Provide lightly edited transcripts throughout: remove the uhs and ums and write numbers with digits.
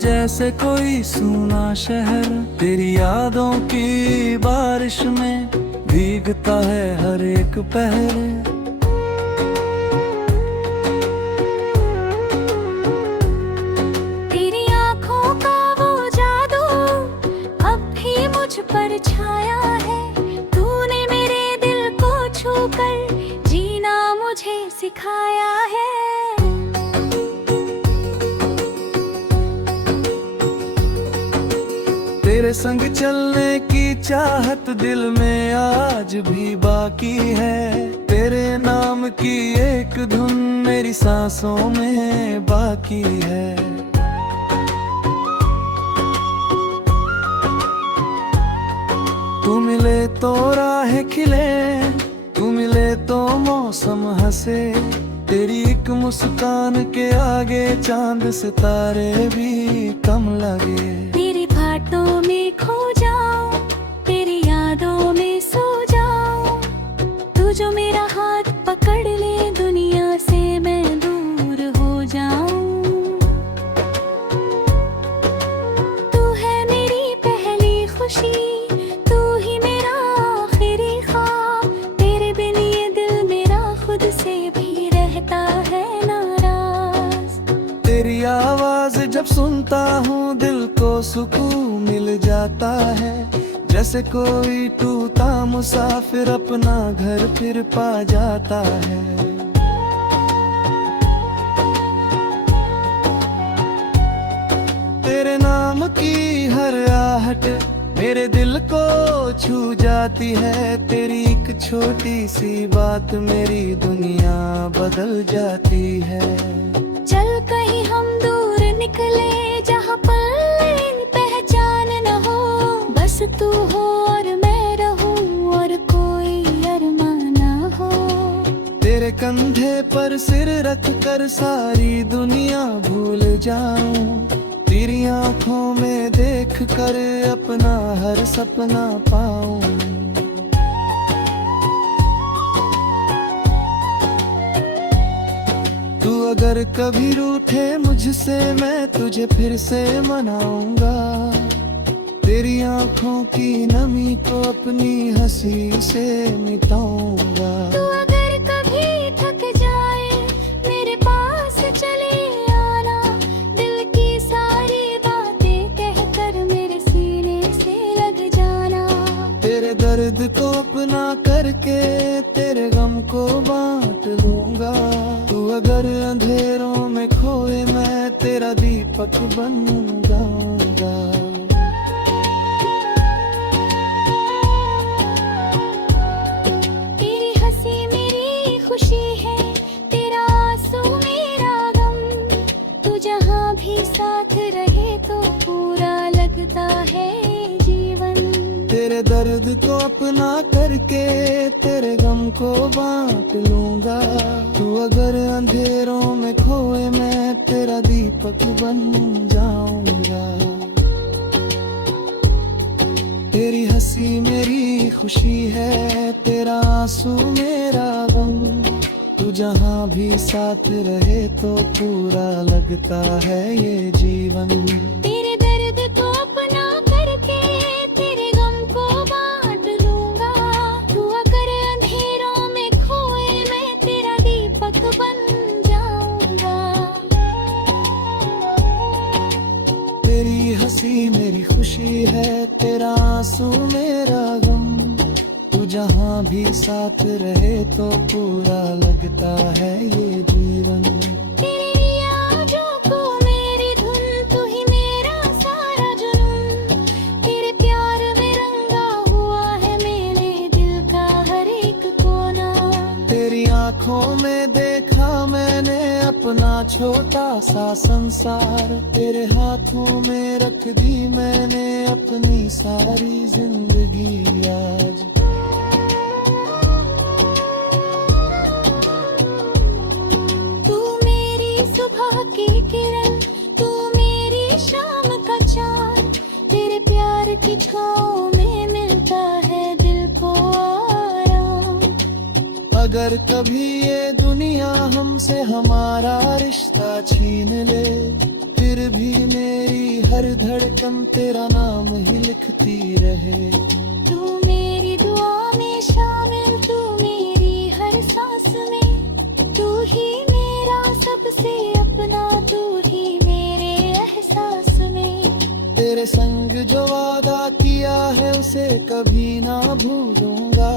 जैसे कोई सूना शहर तेरी यादों की बारिश में भीगता है हर एक पहर। तेरी आंखों का वो जादू अब भी मुझ पर छाया है। तूने मेरे दिल को छूकर जीना मुझे सिखाया है। तेरे संग चलने की चाहत दिल में आज भी बाकी है। तेरे नाम की एक धुन मेरी सांसों में बाकी है। तू मिले तो राह खिले, तू मिले तो मौसम हंसे। तेरी एक मुस्कान के आगे चांद सितारे भी कम लगे। तेरे बातों में खो जाऊं, तेरी यादों में सो जाऊं। तू जो मेरा हाथ पकड़ ले दुनिया से मैं दूर हो जाऊं। तू है मेरी पहली खुशी, तू ही मेरा आखिरी ख्वाब। तेरे बिन ये दिल मेरा खुद से भी रहता है नाराज। तेरी आवाज जब सुनता हूँ दिल को सुकून मिल जाता है। जैसे कोई टूटा मुसाफिर अपना घर फिर पा जाता है। तेरे नाम की हर आहट मेरे दिल को छू जाती है। तेरी एक छोटी सी बात मेरी दुनिया बदल जाती है। चल कहीं हम दूर निकले जहाँ पल पहचान न हो। बस तू हो और मैं रहूं और कोई अरमान न हो। तेरे कंधे पर सिर रख कर सारी दुनिया भूल जाऊं। तेरी आंखों में देख कर अपना हर सपना पाऊं। तू अगर कभी रूठे मुझसे मैं तुझे फिर से मनाऊंगा। तेरी आंखों की नमी को अपनी हंसी से मिटाऊंगा। तू अगर कभी थक जाए मेरे पास चले आना। दिल की सारी बातें कहकर मेरे सीने से लग जाना। तेरे दर्द को अपना करके तेरे गम को बांट लूंगा। तू अगर अंधेरों में खोए मैं तेरा दीपक बन जाऊंगा। तेरी हंसी मेरी खुशी है, तेरा आंसू मेरा गम। तू जहाँ भी साथ रहे तो पूरा लगता है जीवन। तेरे दर्द को अपना करके तेरे गम को बांट लूंगा। तू अगर अंधेरों में खोए मैं तेरा दीपक बन जाऊंगा। तेरी हंसी मेरी खुशी है, तेरा आंसू मेरा गम। तू जहाँ भी साथ रहे तो पूरा लगता है ये जीवन। तेरे दर्द को अपना करके तेरे गम को बांट लूंगा। तू अगर अंधेरों में खोए मैं तेरा दीपक बन जाऊंगा। तेरी हंसी मेरी खुशी है, तेरा आंसू मेरा गम। तू जहाँ भी साथ रहे तो पूरा लगता है ये जीवन। तेरी यादों को मेरी धुन, तू ही मेरा सारा जुनून। तेरे प्यार में रंगा हुआ है मेरे दिल का हर एक कोना। तेरी आंखों में देखा मैंने अपना छोटा सा संसार। तेरे हाथों में रख दी मैंने अपनी सारी जिंदगी आज। तू मेरी सुबह की किरण, तू मेरी शाम का चाँद। तेरे प्यार की छाँव में मिलता है दिल को आराम। अगर कभी ये दुनिया हमसे हमारा रिश्ता छीन ले, फिर भी मेरी हर धड़कन तेरा नाम ही लिखती रहे। तू मेरी दुआ में शामिल, तू मेरी हर सांस में, तू ही मेरा सबसे अपना, तू ही मेरे एहसास में। तेरे संग जो वादा किया है उसे कभी ना भूलूंगा।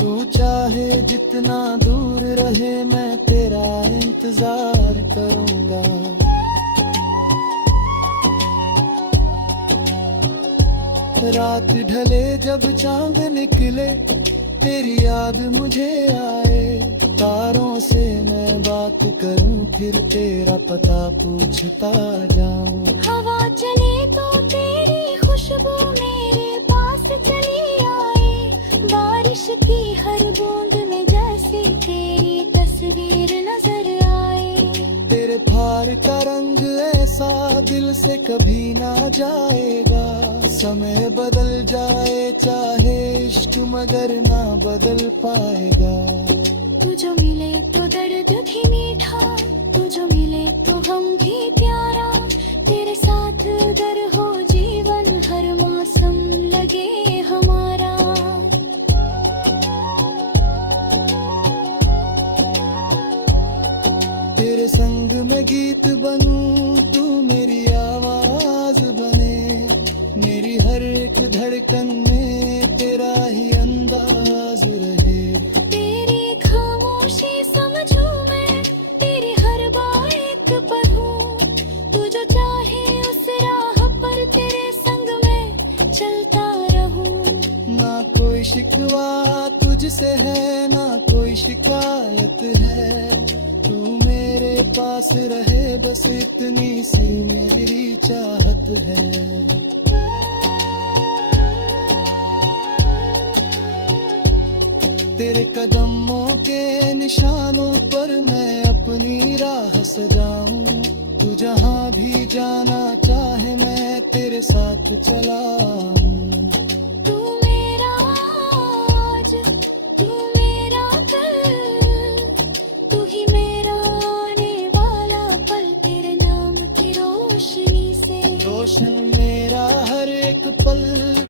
तू चाहे जितना दूर रहे मैं तेरा इंतजार करूंगा। रात ढले जब चांद निकले तेरी याद मुझे आए। तारों से मैं बात करूं फिर तेरा पता पूछता जाऊं। हवा चले तो तेरी खुशबू मेरे पास चली आए। बारिश की हर बूंद में जैसे तेरी तस्वीर नजर आए। तेरे प्यार का रंग ऐसा दिल से कभी ना जाएगा। समय बदल जाए चाहे इश्क मगर ना बदल पाएगा। तू जो मिले तो दर्द भी मीठा, तू जो मिले तो हम भी प्यारा। तेरे साथ अगर हो जीवन हर मौसम लगे हमारा। तेरे संग में गीत बनूं, तू मेरी आवाज बने। मेरी हर एक धड़कन में तेरा ही अंदाज रहे। तेरी खामोशी समझूं मैं, तेरी हर बात पढ़ूं। तू जो चाहे उस राह पर तेरे संग में चलता रहूं। ना कोई शिकवा तुझसे है ना कोई शिकायत है। तू मेरे पास रहे बस इतनी सी मेरी चाहत है। तेरे कदमों के निशानों पर मैं अपनी राह सजाऊं। तू जहां भी जाना चाहे मैं तेरे साथ चला आऊं। तू मेरा आज, तू मेरा कल, तू ही मेरा आने वाला पल। तेरे नाम की रोशनी से रोशन मेरा हर एक पल।